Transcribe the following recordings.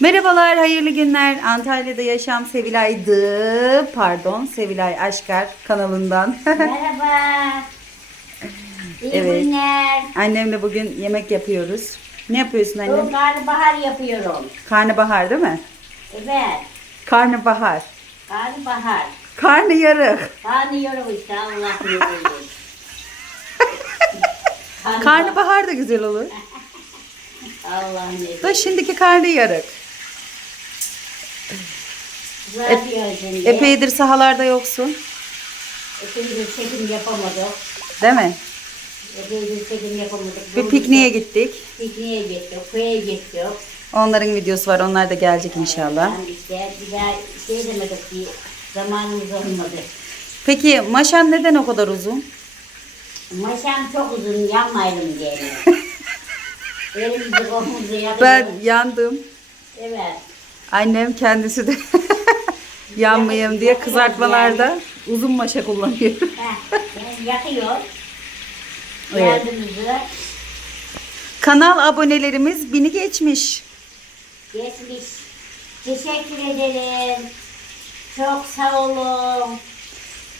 Merhabalar, hayırlı günler. Antalya'da Yaşam Sevilay'dı. Pardon, Sevilay Aşkar kanalından. Merhaba. İyi Evet. günler. Annemle bugün yemek yapıyoruz. Ne yapıyorsun annem? Soğuk karnabahar yapıyorum. Karnabahar değil mi? Evet. Karnabahar. Karnabahar. Karnı yarık. Karnıyorum işte Allah bilir. Karnabahar. Karnabahar da güzel olur. Allah ne Da şimdiki karnı yarık. Zaten şimdi. Epeydir sahalarda yoksun. Epeydir çekim yapamadık. Değil mi? Epeydir çekim yapamadık. Bir pikniğe gittik. Pikniğe gittik. Köye gittik. Onların videosu var. Onlar da gelecek inşallah. Yani işte bir daha şey demedik ki zamanımız olmadı. Peki maşan neden o kadar uzun? Maşam çok uzun yanmayalım diye. Elimizi kolumuzu yapıyoruz. Ben yandım. Evet. Annem kendisi de yanmayayım diye kızartmalarda uzun maşa kullanıyor. Yakıyor. Evet. Kanal abonelerimiz bini geçmiş. geçmiş. Teşekkür ederim. Çok sağ olun.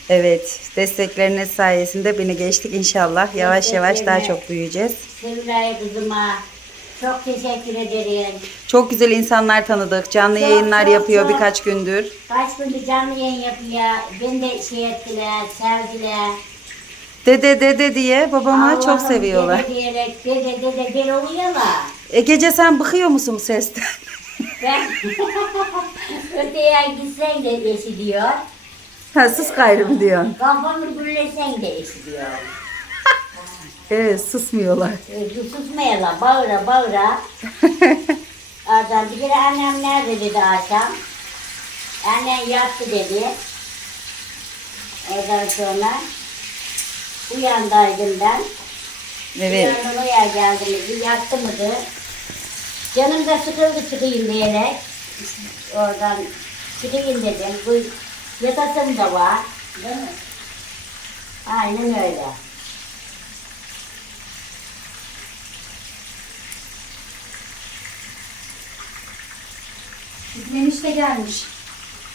Evet, destekleriniz sayesinde bini geçtik inşallah. Yavaş yavaş daha çok büyüyeceğiz. Sevilay kızıma çok teşekkür ederim. Çok güzel insanlar tanıdık. Canlı Çok, yayınlar çok, yapıyor çok. birkaç gündür. Kaç gündür canlı yayın yapıyor. Ben de şey ettiler, sevdiler. Dede dede diye babamı çok Allah'ım seviyorlar. Dede diyerek dede dede bir oluyorlar. E gece sen bıkıyor musun sesten? Ben öteye gitsen de eşi diyor. ha, sus gayrı mı diyorsun? Kafamı güllesen de eşi diyor. Evet, susmuyorlar. E, susmayalım bağıra bağıra. Ardından bir kere annem nerede dedi akşam. Annen yattı dedi. Ondan sonra uyandaydım ben. Evet. Uyandım oraya geldim dedi. Yattı mıydı? Canım da sıkıldı çıkayım diyerek. Oradan çıkayım dedim. Bu yatasım da var. Değil mi? Aynen öyle. Enişte gelmiş.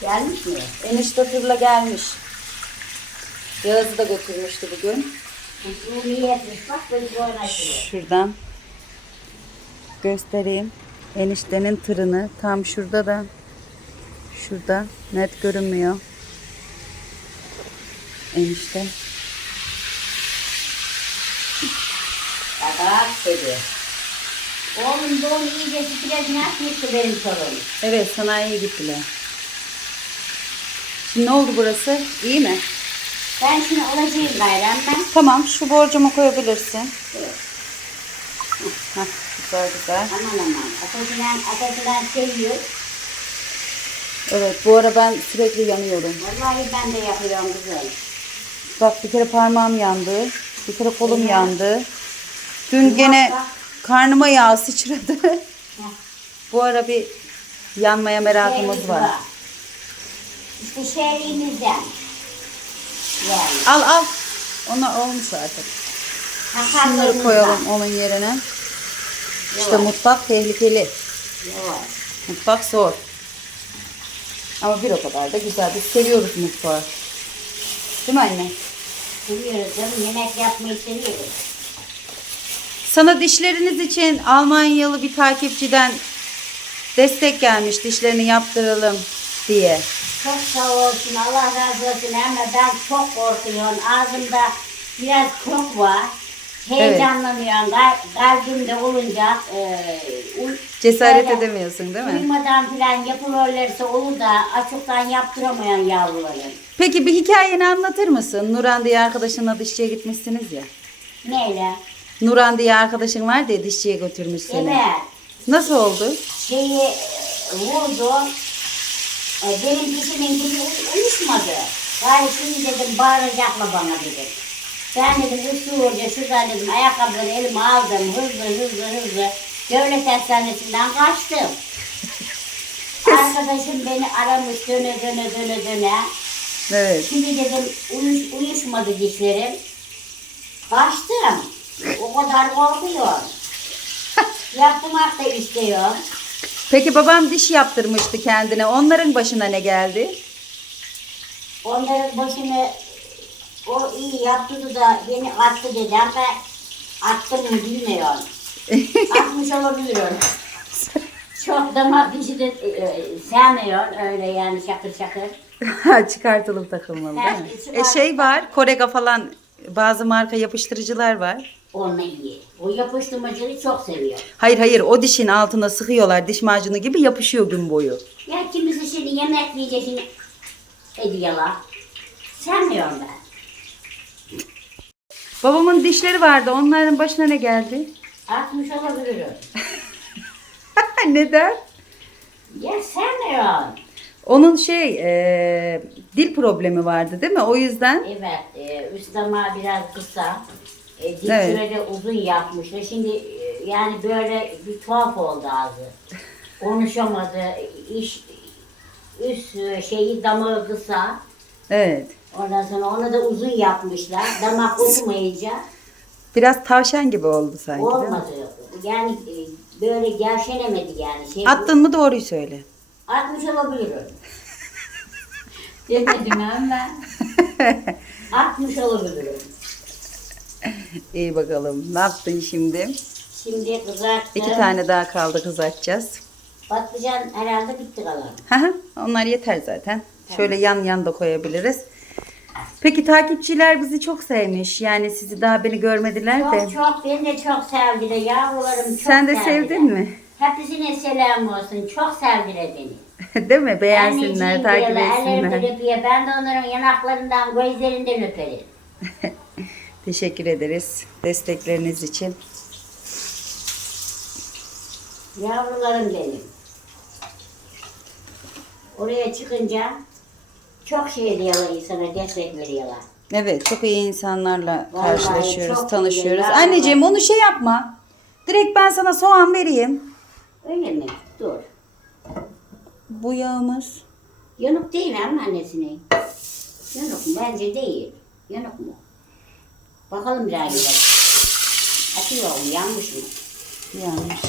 Gelmiş mi? Enişte turla gelmiş. Yağız'ı da götürmüştü bugün. Şuradan göstereyim. Eniştenin tırını tam şurada da şurada net görünmüyor. Enişte. Bak dedi. Oğlum doğum iyice stres ne yapmıştı benim sorun. Evet sanayiye gittiler. Şimdi ne oldu burası? İyi mi? Ben şimdi alacağım bayram ben. Tamam şu borcama koyabilirsin. Evet. Heh, güzel güzel. Aman aman. Ateşinden, ateşinden seviyor. Evet bu ara ben sürekli yanıyorum. Vallahi ben de yapıyorum güzel. Bak bir kere parmağım yandı. Bir kere kolum Evet. yandı. Dün gene bak. Karnıma yağ sıçradı. Bu ara bir yanmaya merakımız var. İşte şehrimizden. Yani. Al al. Onlar olmuş artık. Şunları koyalım onun yerine. İşte mutfak tehlikeli. Mutfak zor. Ama bir o kadar da güzel. Biz seviyoruz mutfağı. Değil mi anne? Seviyoruz canım. Yemek yapmayı seviyoruz. Sana dişleriniz için Almanyalı bir takipçiden destek gelmiş. Dişlerini yaptıralım diye. Çok sağ olsun. Allah razı olsun. Ama ben çok korkuyorum. Ağzımda biraz kök var. Heyecanlanıyorum. Kal- Kalbimde olunca e, Cesaret böyle edemiyorsun değil mi? Uyumadan falan yapılırlarsa olur da açıktan yaptıramayan yavruların. Peki bir hikayeni anlatır mısın? Nuran diye arkadaşınla dişçiye gitmişsiniz ya. Neyle? Nuran diye arkadaşın var diye dişçiye götürmüş seni. Evet. Nasıl oldu? Şeyi e, vurdu. E, benim dişimin gibi uy- uyuşmadı. Gayet şimdi dedim bağıracakla bana dedim. Ben dedim usulca şuradan dedim ayakkabıları elime aldım hızlı hızlı hızlı. Devlet hastanesinden kaçtım. Arkadaşım beni aramış döne döne döne döne. Evet. Şimdi dedim uyuş, uyuşmadı dişlerim. Kaçtım. O kadar korkuyor. Yaptırmak da istiyor. Peki babam diş yaptırmıştı kendine. Onların başına ne geldi? Onların başını o iyi yaptı da beni attı dedi ama attım mı bilmiyorum. Atmış olabilirim. Çok damak dişi de e, e, sevmiyor öyle yani şakır şakır. Çıkartılıp takılmalı değil mi? E şey var, Korega falan bazı marka yapıştırıcılar var. Onunla iyi. O yapıştırmacılığı çok seviyor. Hayır hayır o dişin altına sıkıyorlar diş macunu gibi yapışıyor gün boyu. Ya kimisi şimdi yemek yiyecek ediyorlar. Sevmiyorum ben. Babamın dişleri vardı onların başına ne geldi? Atmış olabilirim. Neden? Ya sevmiyorum. Onun şey e, dil problemi vardı değil mi? O yüzden Evet, e, üst damağı biraz kısa. E, dik Evet. sürede uzun yapmışlar. Şimdi e, yani böyle bir tuhaf oldu ağzı. Konuşamadı. İş, üst e, şeyi damağı kısa. evet Ondan sonra onu da uzun yapmışlar. Damak oturmayınca biraz tavşan gibi oldu sanki. değil mi? olmadı. Yani e, böyle gevşenemedi yani. Şey, Attın mı doğruyu söyle. Atmış olabilirim. Demedim ama atmış olabilirim. İyi bakalım. Ne yaptın şimdi? Şimdi kızarttım. İki tane daha kaldı kızartacağız. Patlıcan herhalde bitti kalan. Hı hı, Onlar yeter zaten. Şöyle yan yan da koyabiliriz. Peki takipçiler bizi çok sevmiş. Yani sizi daha beni görmediler de. Çok çok beni de çok sevdiler yavrularım çok Sen de sevdiler. sevdin mi? Hepsine selam olsun. Çok sevdiler beni. Değil mi? Beğensinler, Anneciğim takip diyorlar, Ellerimden etsinler. öpüyor. Ben de onların yanaklarından, gözlerinden öperim. Teşekkür ederiz destekleriniz için. Yavrularım benim. Oraya çıkınca çok şey diyorlar insana destek veriyorlar. Evet, çok iyi insanlarla Vallahi karşılaşıyoruz, çok tanışıyoruz. iyi ya. Anneciğim onu şey yapma. Direkt ben sana soğan vereyim. Öyle mi? Dur. Bu yağımız. Yanık değil ama annesine. Yanık mı? Bence değil. Yanık mı? Bakalım rengine. Atıyor mu? Yanmış mı? Yanmış.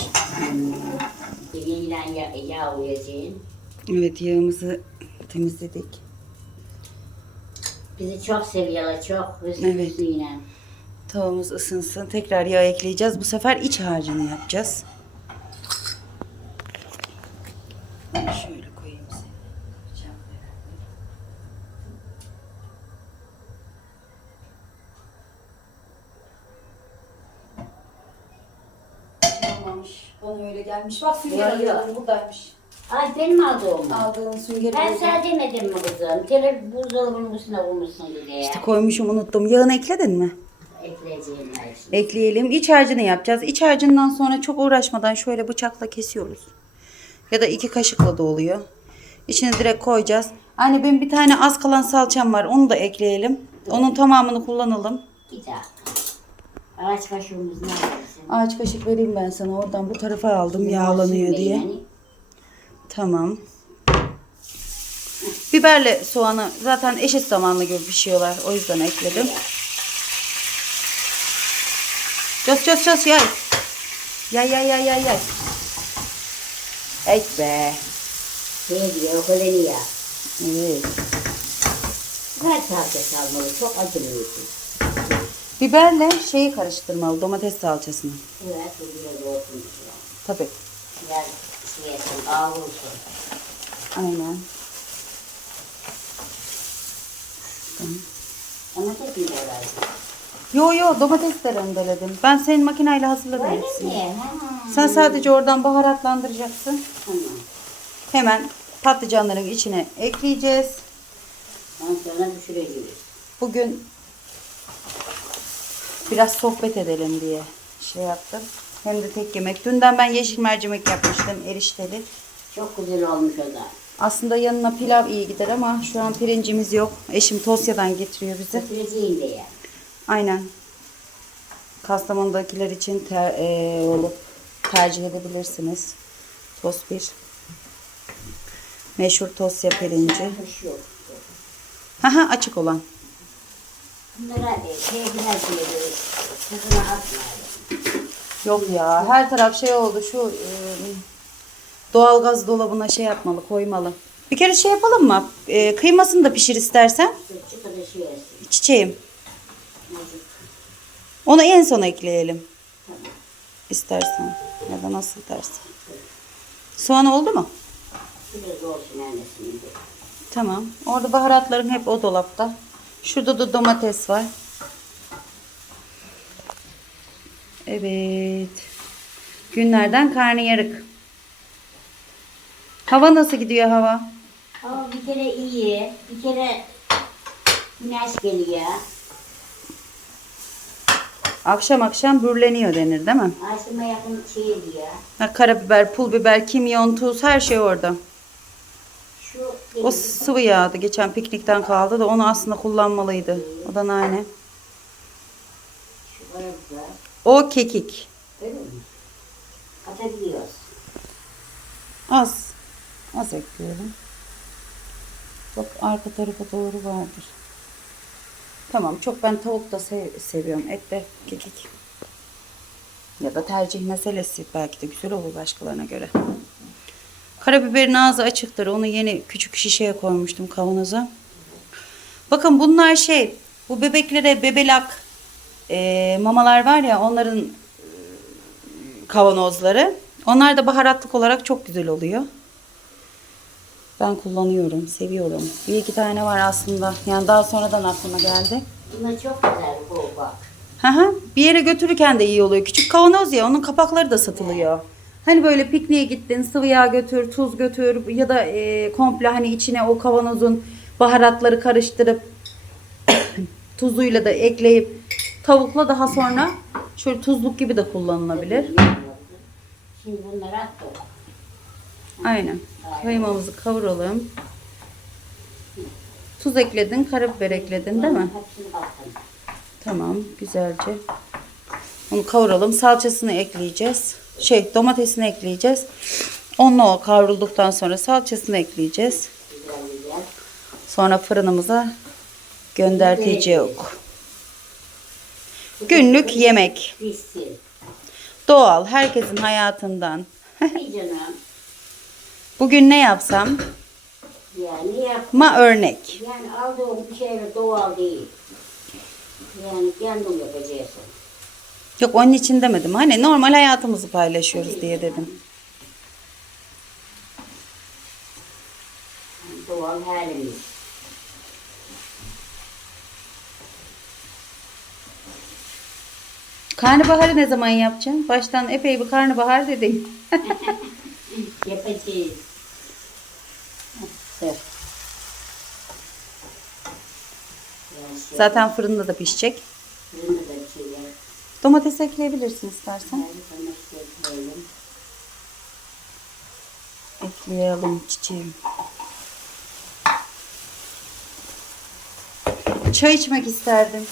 Yeniden ya yağ uyacağın. Evet, yağımızı temizledik. Bizi çok seviyorlar. Çok hızlı Evet. hızlıyla. Tavamız ısınsın. Tekrar yağ ekleyeceğiz. Bu sefer iç harcını yapacağız. Ben şöyle koyayım seni. Bıçak beraber. Olmamış. Bana öyle gelmiş. Bak sünger Yok, yok. arıyorum buradaymış. Ay benim aldığım. Aldığın sünger Ben arıyorum. sana demedim mi kızım? Tele buzdolabının üstüne koymuşsun diye. İşte koymuşum unuttum. Yağını ekledin mi? Ekleyeceğim ben şimdi. Ekleyelim. İç harcını yapacağız. İç harcından sonra çok uğraşmadan şöyle bıçakla kesiyoruz. Ya da iki kaşıkla da oluyor. İçine direkt koyacağız. Anne benim bir tane az kalan salçam var. Onu da ekleyelim. Onun tamamını kullanalım. Bir dakika. Ağaç kaşığımız neredesin? Ağaç kaşık vereyim ben sana. Oradan bu tarafa aldım yağlanıyor diye. Yani. Tamam. Biberle soğanı zaten eşit zamanlı gibi pişiyorlar. O yüzden ekledim. Çöz çöz çöz yay. Yay yay yay yay yay. Ey be. Şey diyor, koleni ya. Evet. Her saatte salmalı, çok acımıyorsun. Biberle şeyi karıştırmalı. Domates salçasını. Evet, biraz olsun. Tabii. Biraz şey etsin, ağır olsun. Aynen. Domates mi? Yo yo domates de rendeledim. Ben senin makineyle hazırladım Öyle hepsini. mi? Ha. Sen sadece oradan baharatlandıracaksın. Tamam. Hemen patlıcanların içine ekleyeceğiz. Ondan sonra düşüreceğiz. Bugün biraz sohbet edelim diye şey yaptım. Hem de tek yemek. Dünden ben yeşil mercimek yapmıştım erişteli. Çok güzel olmuş o da. Aslında yanına pilav iyi gider ama şu an pirincimiz yok. Eşim Tosya'dan getiriyor bize. Düşüreceğim de ya. Aynen. Kastamonu'dakiler için ter, eee, olup tercih edebilirsiniz. Tospir. Meşhur Tosya pirinci. Haha açık olan. Bunlara e, şey biraz diyoruz. Tadına atmayalım. Yok ya her taraf şey oldu şu eee, Doğalgaz dolabına şey yapmalı, koymalı. Bir kere şey yapalım mı? Ee, kıymasını da pişir istersen. Yesin. Çiçeğim. Onu en sona ekleyelim. İstersen. Ya da nasıl dersen. Soğan oldu mu? Biraz olsun annesinin. Tamam. Orada baharatlarım hep o dolapta. Şurada da domates var. Evet. Günlerden karnıyarık. Hava nasıl gidiyor hava? Ama bir kere iyi, bir kere güneş geliyor. Akşam akşam bürleniyor denir değil mi? Akşama yakın şey diyor. Ha, karabiber, pul biber, kimyon, tuz her şey orada. O sıvı yağdı. Geçen piknikten kaldı da onu aslında kullanmalıydı. O da nane. O kekik. Az. Az ekliyorum. Bak arka tarafa doğru vardır. Tamam çok ben tavuk da sev- seviyorum. Et de kekik. Ya da tercih meselesi. Belki de güzel olur başkalarına göre. Karabiberin ağzı açıktır. Onu yeni küçük şişeye koymuştum kavanoza. Bakın bunlar şey. Bu bebeklere bebelak e, mamalar var ya onların e, kavanozları. Onlar da baharatlık olarak çok güzel oluyor. Ben kullanıyorum, seviyorum. Bir iki tane var aslında. Yani daha sonradan aklıma geldi. Bunlar çok güzel bu bak. Hı hı. Bir yere götürürken de iyi oluyor. Küçük kavanoz ya onun kapakları da satılıyor. Hani böyle pikniğe gittin sıvı yağ götür, tuz götür ya da e, komple hani içine o kavanozun baharatları karıştırıp tuzuyla da ekleyip tavukla daha sonra şöyle tuzluk gibi de kullanılabilir. Şimdi bunları attım. Aynen. Kıymamızı kavuralım. Tuz ekledin, karabiber ekledin değil mi? Tamam, güzelce. Onu kavuralım. Salçasını ekleyeceğiz. Şey, domatesini ekleyeceğiz. Onunla o kavrulduktan sonra salçasını ekleyeceğiz. Sonra fırınımıza gönderteceğiz. Günlük yemek. Doğal, herkesin hayatından. Bugün ne yapsam? Yani yap. Ma örnek. Yani aldığım şeyler doğal değil. Yani kendim yapacaksın. Yok onun için demedim. Hani normal hayatımızı paylaşıyoruz diye dedim. Doğal halimiz. Karnabaharı ne zaman yapacaksın? Baştan epey bir karnabahar dedim. Yapacağız. Zaten fırında da pişecek. Fırında da. Domates ekleyebilirsin istersen. Ekleyelim çiçeğim. Çay içmek isterdim.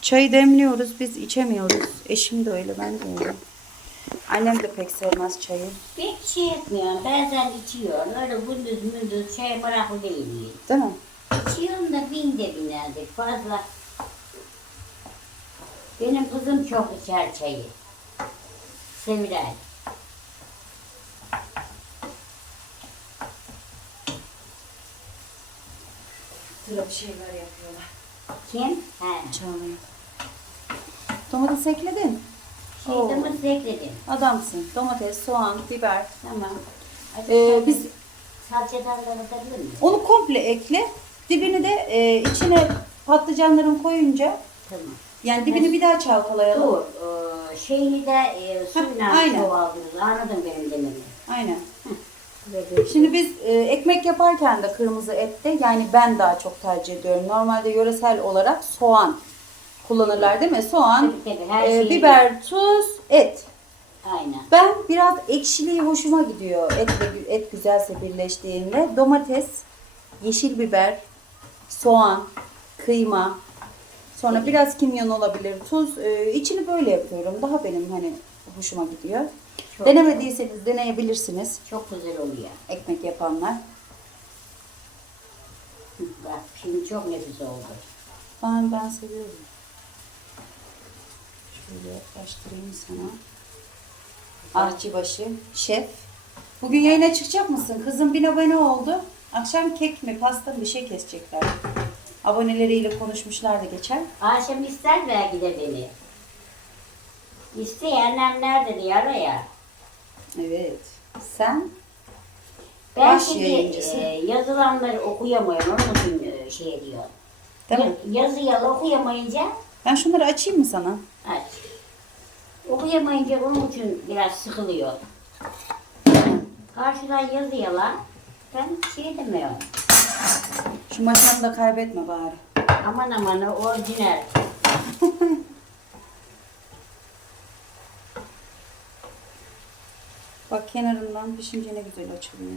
Çayı demliyoruz, biz içemiyoruz. Eşim de öyle, ben de öyle. Annem de pek sevmez çayı. Pek şey etmiyorum. Bazen içiyorum. Öyle gündüz mündüz şey bırakı değil. Değil mi? İçiyorum da bin de binerdik. Fazla. Benim kızım çok içer çayı. Sevilen. Sıra bir şeyler yapıyorlar. Kim? He. Çağlayan. Domates ekledin. Oo. Şeydimiz ekledim. Adamsın. Domates, soğan, biber. Tamam. Ee, biz Salçadan da atabilir miyim? onu komple ekle. Dibini de e, içine patlıcanların koyunca Tamam. Yani dibini bir daha çalkalayalım. Dur. ee, şeyini de e, suyla aynen. çoğaldınız. Anladın benim dememi. Aynen. Böyle Şimdi biz e, ekmek yaparken de kırmızı ette yani ben daha çok tercih ediyorum. Normalde yöresel olarak soğan kullanırlar değil mi? Soğan, Tabii, tabii, her e, şeyi- biber, tuz, et. Aynen. Ben biraz ekşiliği hoşuma gidiyor. Etle, et güzelse birleştiğinde. Domates, yeşil biber, soğan, kıyma, sonra biraz kimyon olabilir, tuz. E, içini böyle yapıyorum. Daha benim hani hoşuma gidiyor. Çok Denemediyseniz deneyebilirsiniz. Çok güzel oluyor. Ekmek yapanlar. Bak şimdi çok nefis oldu. Ben ben seviyorum. Şöyle yaklaştırayım sana. Ahçıbaşı, şef. Bugün yayına çıkacak mısın? Kızım bin abone oldu. Akşam kek mi pasta mı bir şey kesecekler. Aboneleriyle konuşmuşlardı geçen. Akşam ister belki de beni. İste annem nerede diye araya. Evet. Sen? Ben Baş şimdi yayıncısı. e, yazılanları okuyamıyorum. Onun için e, şey diyor. Mi? Ya- Yazıyla okuyamayınca Ben şunları açayım mı sana? aç. Okuyamayınca onun için biraz sıkılıyor. Karşıdan yazıyorlar. Ben şey demiyorum. Şu masanı da kaybetme bari. Aman aman o orijinal. Bak kenarından pişince ne güzel açılıyor.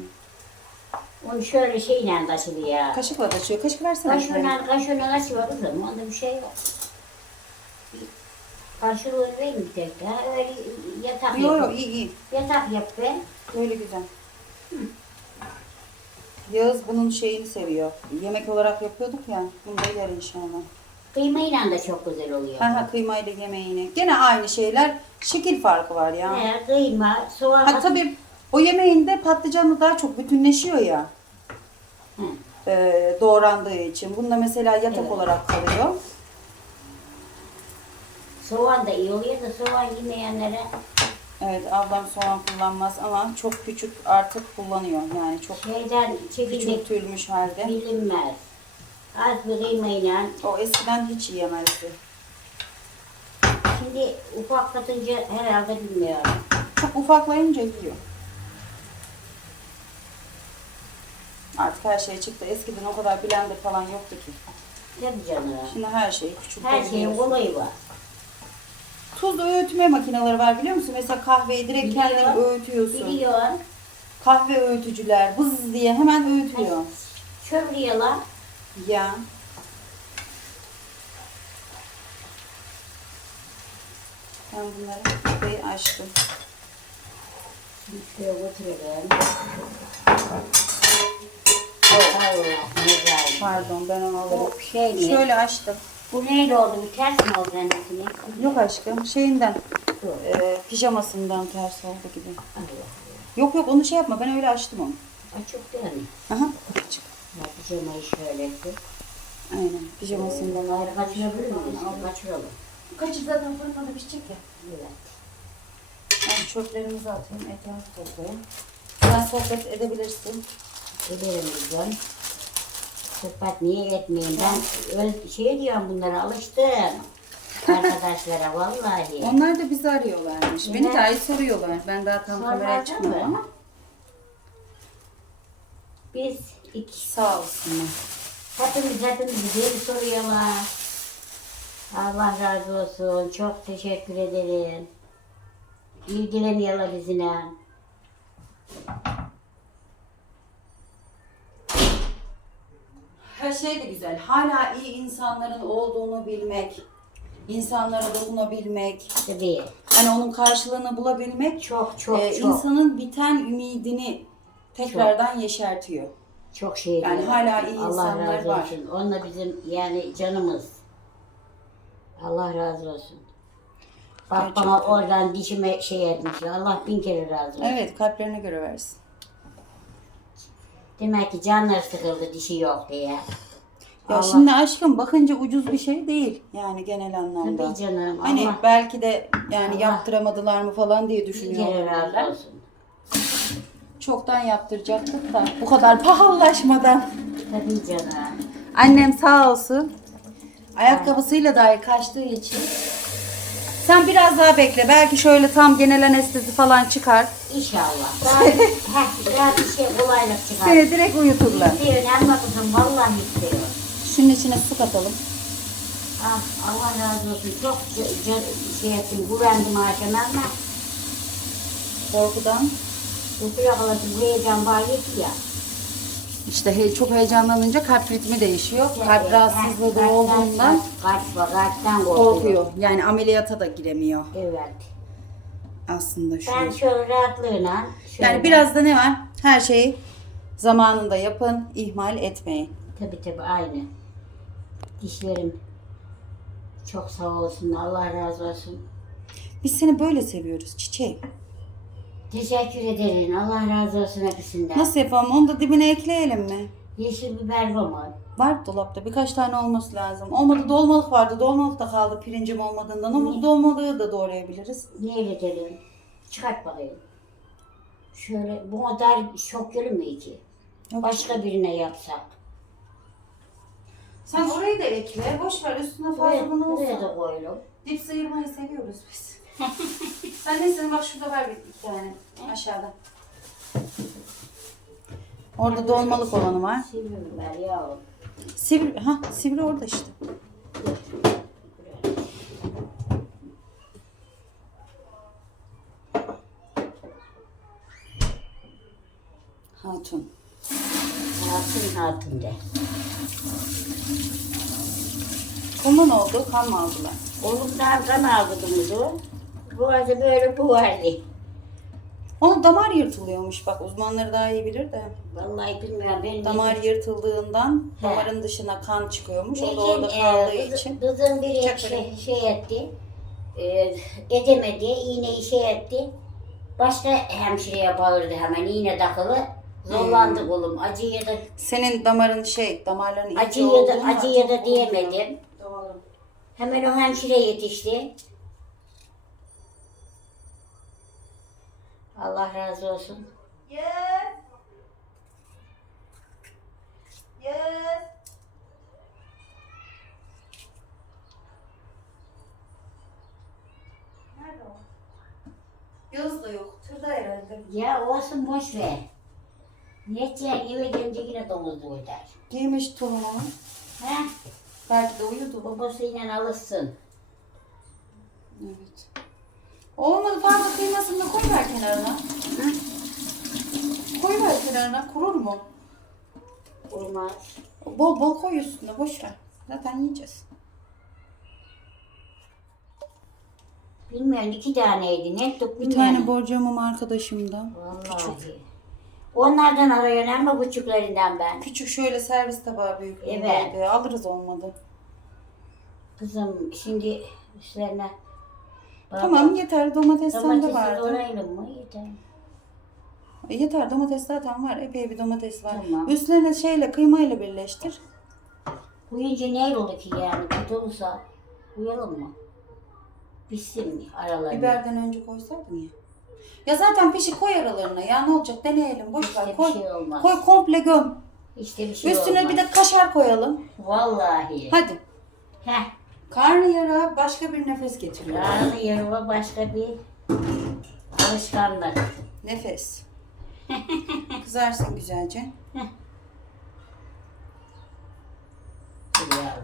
Onu şöyle şeyle taşılıyor. Kaşıkla da açıyor. Kaşık versene şuraya. Kaşığına, kaşığına açıyor kızım. Onda bir şey yok. Karşılığı vereyim bir tek daha. Öyle yatak Yok yap. yok iyi iyi. Yatak yap be. Böyle güzel. Yağız bunun şeyini seviyor. Yemek olarak yapıyorduk ya. Bunu da yer inşallah. Kıymayla da çok güzel oluyor. Ha ha kıymayla yemeğini. Gene aynı şeyler. Şekil farkı var ya. He, kıyma, soğan. Ha tabii o yemeğinde patlıcanla daha çok bütünleşiyor ya. Hı. Ee, doğrandığı için. Bunda mesela yatak Evet. olarak kalıyor. Soğan da iyi oluyor da soğan yemeyenlere Evet ablam soğan kullanmaz ama çok küçük artık kullanıyor. Yani çok şeyden çekirdek küçültülmüş halde. bilinmez. Az bir kıymayla. O eskiden hiç yiyemezdi. Şimdi ufak katınca herhalde bilmiyorum. Çok ufaklayınca yiyor. Artık her şey çıktı. Eskiden o kadar blender falan yoktu ki. Tabii canım. Şimdi her şeyi küçük Her şeyin kolayı var. Tuz öğütme makineleri var biliyor musun? Mesela kahveyi direkt kendin Biliyorum. öğütüyorsun. Biliyorsun. Kahve öğütücüler vız diye hemen öğütüyor. Çövrüyorlar. Ya. Ben bunları epey açtım. Şöyle götürelim. Pardon ben onu alırım. Şey? Şöyle açtım. Bu neyle oldu? Bu ters mi oldu annesine? Yok aşkım şeyinden e, pijamasından ters oldu gibi. Yok yok onu şey yapma ben öyle açtım onu. Açık değil mi? Aha. Açık. Ya pijamayı şöyle yapıp. Aynen pijamasından Ayrı kaçırabilir miyiz? Al kaçıralım. Kaçı zaten fırında pişecek ya. Evet. Ben çöplerimizi atayım etrafı toplayayım. Sen sohbet edebilirsin. Ederim güzel. Sohbet niye etmeyeyim? Ben öyle şey diyorum bunlara alıştım. Arkadaşlara vallahi. Onlar da bizi arıyorlarmış. Beni Evet. ay soruyorlar. Ben daha tam Sorarlar kameraya çıkmadım mı? ama. Biz iki, Sağ olsunlar. hepimiz hepimiz bir soruyorlar. Allah razı olsun. Çok teşekkür ederim. İlgileniyorlar bizimle. Her şey de güzel. Hala iyi insanların olduğunu bilmek, insanlara dokunabilmek, Tabii. hani onun karşılığını bulabilmek Çok çok e, çok. insanın biten ümidini tekrardan yeşertiyor. Çok şey Yani diyor. hala iyi Allah insanlar razı var. olsun. Onunla bizim yani canımız. Allah razı olsun. Bak Gerçekten. bana oradan dişime şey etmişler. Allah bin kere razı olsun. Evet, kalplerine göre versin. Demek ki canları sıkıldı dişi yok diye. Ya Allah- şimdi aşkım bakınca ucuz bir şey değil yani genel anlamda. Tabii canım. Hani Allah belki de yani Allah- yaptıramadılar mı falan diye düşünüyorum. olsun. Çoktan yaptıracaktık da bu kadar pahalılaşmadan. Tabii canım. Annem sağ olsun. Ayakkabısıyla dahi kaçtığı için. Sen biraz daha bekle. Belki şöyle tam genel anestezi falan çıkar. İnşallah. Daha, heh, daha bir şey kolaylık çıkar. Seni direkt uyuturlar. Bir önemli kızım vallahi istiyorum. Şunun içine su katalım. Ah Allah razı olsun. Çok şey ettim. Güvendim akşam ama Korkudan. uyku yakaladım. Bu heyecan var yetti ya. İşte he- çok heyecanlanınca kalp ritmi değişiyor. Kalp rahatsızlığı da olduğundan Kalp. Kalpten korkuyor. korkuyor. Yani ameliyata da giremiyor Evet. aslında şu. Ben şöyle rahatlığına şöyle, Yani biraz da ne var? Her şeyi zamanında yapın, ihmal etmeyin. Tabii tabii aynı. Dişlerim çok sağ olsun. Allah razı olsun. Biz seni böyle seviyoruz çiçeğim. Teşekkür ederim. Allah razı olsun hepsinden. Nasıl yapalım? Onu da dibine ekleyelim mi? Yeşil biber var mı? Var dolapta birkaç tane olması lazım. Olmadı dolmalık vardı. Dolmalık da kaldı pirincim olmadığından ama dolmalığı da doğrayabiliriz. Neyle edelim? Çıkart bakayım. Şöyle bu kadar çok görünmüyor ki. Yok. Başka birine yapsak. Sen orayı da ekle. Boş ver üstüne Buraya, fazladan buraya olsun. da koyalım. Dip sıyırmayı seviyoruz biz. Sen nesin? Bak şurada var bir iki tane. Aşağıda. Orada dolmalık olanı var. Sivri biber yavrum. Sivri, ha sivri orada işte. Hatun. Hatun hatun de. Ne oldu? Kan mı aldılar? Oluktan kan aldığımızı. Bu arada böyle bu vardı. Onun damar yırtılıyormuş bak uzmanları daha iyi bilir de. Vallahi bilmiyorum. Benim Damar yırtıldığından He. damarın dışına kan çıkıyormuş. O da orada e, kaldığı kızı- için. Kızım Çak şey, şey etti. E, edemedi. iğneyi şey etti. Başka hemşireye bağırdı hemen. iğne takılı. Zorlandı Hmm. kolum. Acıya da Senin damarın şey, damarların acıya olduğu da acıya çok da diyemedim. Doğru. Hemen o hemşire yetişti. Allah razı olsun. Yes. Yes. Nerede o? Yağız da yok. Tırda herhalde. Ya olsun boş ver. Edeceksin eve gelince yine domuzluğu der. Giymiş tulumunu. He? Belki de uyudu. Babasıyla alırsın. Evet. Olmadı fazla kıymasını da koyver kenarına. Koyver kenarına. Kurur mu? Olmaz. Bol bol koy üstüne. Boş ver. Zaten yiyeceğiz. Bilmiyorum iki taneydi. Ne tuttuk Bir tane borcamım arkadaşımdan. Vallahi. Onlardan arıyorsun ama buçuklarından ben. Küçük şöyle servis tabağı büyüklüğündeydi. Evet. Alırız olmadı. Kızım şimdi üstlerine bak- Tamam yeter. Domates sende Domatesi vardı. doğrayalım mı? Yeter. E, Yeter domates zaten var. Epey bir domates var. Tamam. Üstlerine şeyle kıymayla birleştir. Uyuyunca ne olur ki yani? Kötü olursa uyalım mı? Pişsin mi aralarına? Biberden önce koysaydın ya. Ya zaten pişi koy aralarına. Ya ne olacak deneyelim. Boş İşte ver. bir Koy. şey olmaz. Koy komple göm. İşte bir şey Üstüne olmaz. bir de kaşar koyalım. Vallahi. Hadi. Heh. Karnıyara başka bir nefes getiriyor. Yarın yarıma başka bir alışkanlık. Nefes. Kızarsın güzelce.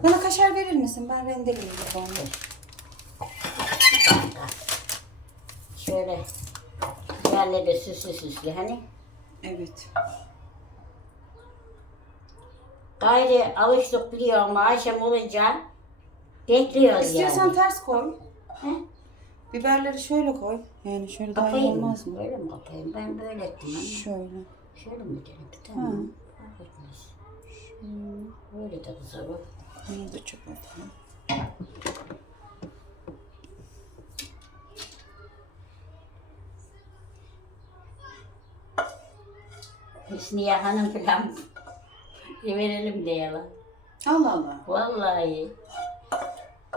Bana kaşar verir misin? Ben rendeleyeyim onu. Şöyle de süslü süslü hani. Evet. Gayrı alıştık biliyor ama akşam olunca bekliyoruz İstiyorsan yani. ters koy. He? Biberleri şöyle koy. Yani şöyle daha iyi Kapayım mı? olmaz mı? Böyle mi kapayım? Ben böyle ettim ama. Şöyle. Şöyle mi dedim? Tamam. Fark etmez. Böyle de güzel olur. Bunu da atalım. Hüsniye Hanım falan verelim diyorlar. Allah Allah. Vallahi.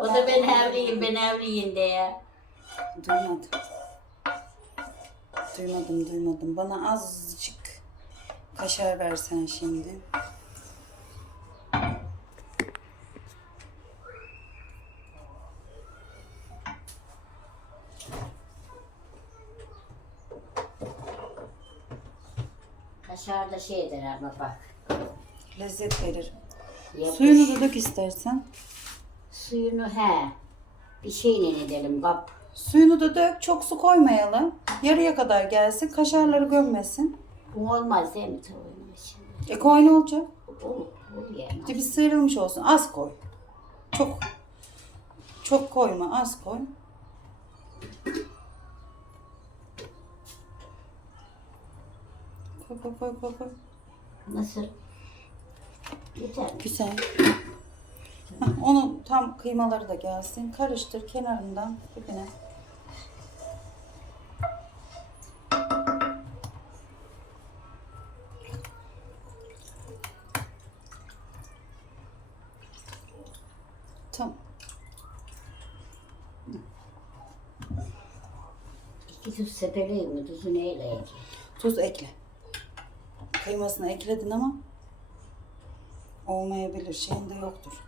O da ben evliyim, ben evliyim diye. Duymadım. Duymadım duymadım. Bana azıcık kaşar versen şimdi. Kaşar da şeydir ama bak. Lezzet verir. Yapış. Suyunu da dök istersen. Suyunu he. Bir şeyle edelim kap. Suyunu da dök. Çok su koymayalım. Yarıya kadar gelsin. Kaşarları gömmesin. Bu olmaz değil mi tavuğun içinde? E koy ne olacak? Olur, olur yani. Dibi sıyrılmış olsun. Az koy. Çok çok koyma. Az koy. Koy koy koy koy. koy. Nasıl? Yeter. Güzel. Onun tam kıymaları da gelsin. Karıştır kenarından dibine. Tam. İki tuz sepeleyim mi? Tuzu neyle ekle? Tuz ekle. Kıymasını ekledin ama olmayabilir. Şeyinde yoktur.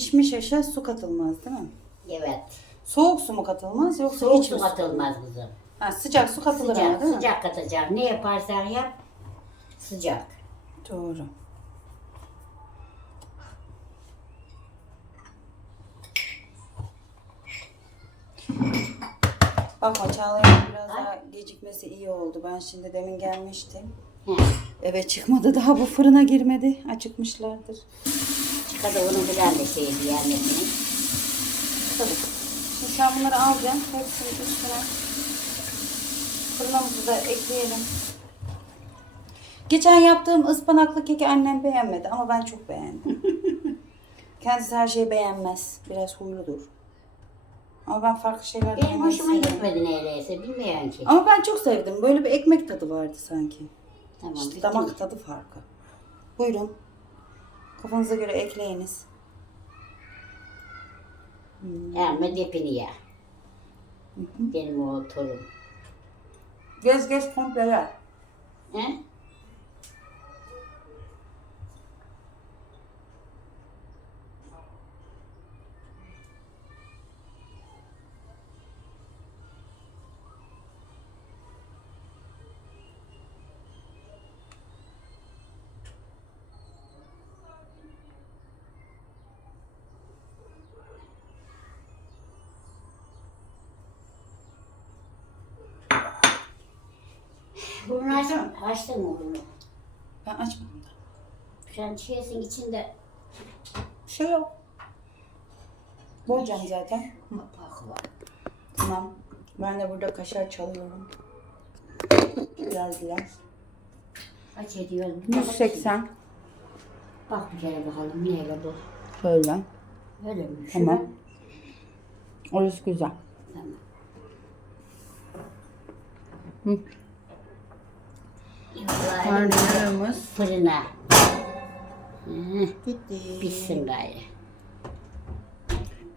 Pişmiş eşe su katılmaz değil mi? Evet. Soğuk su mu katılmaz yoksa Soğuk hiç mi su katılmaz kızım. Ha, sıcak su katılır ama Sıcak, değil mi? sıcak katacak. Ne yaparsan yap, sıcak. Doğru. Bakma Çağlayan'ın biraz daha gecikmesi iyi oldu. Ben şimdi demin gelmiştim. He. Eve çıkmadı daha bu fırına girmedi. Acıkmışlardır. Filan da şeydi yermesini. Tabii. Şimdi sen bunları alacaksın. Hepsini üstüne. Fırınımızı da ekleyelim. Geçen yaptığım ıspanaklı keki annem beğenmedi ama ben çok beğendim. Kendisi her şeyi beğenmez. Biraz huyludur. Ama ben farklı şeyler Benim beğenmeyi hoşuma seviyorum. gitmedi neyleyse bilmiyorum ki. Ama ben çok sevdim. Böyle bir ekmek tadı vardı sanki. Tamam İşte bitti damak mi? tadı farkı. Buyurun. Kafanıza göre ekleyiniz. Elme depini ya. Benim o torun. Gez gez komple yer. He? Açtın, mı bunu? Ben açmadım da. Sen şeysin içinde Bir şey yok. Bolcam zaten. kapak var. Tamam. Ben de burada kaşar çalıyorum. Biraz biraz. Kaç ediyorsun? 180. Bak bir kere bakalım neyle bu. Şöyle. Öyle mi? Tamam. Orası güzel. Tamam. Hı. Karnıyarımız Fırına. Hı, bitti. Pişsin gayrı.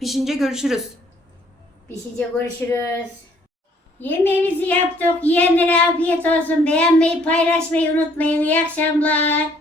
Pişince görüşürüz. Pişince görüşürüz. Yemeğimizi yaptık. Yiyenlere afiyet olsun. Beğenmeyi, paylaşmayı unutmayın. İyi akşamlar.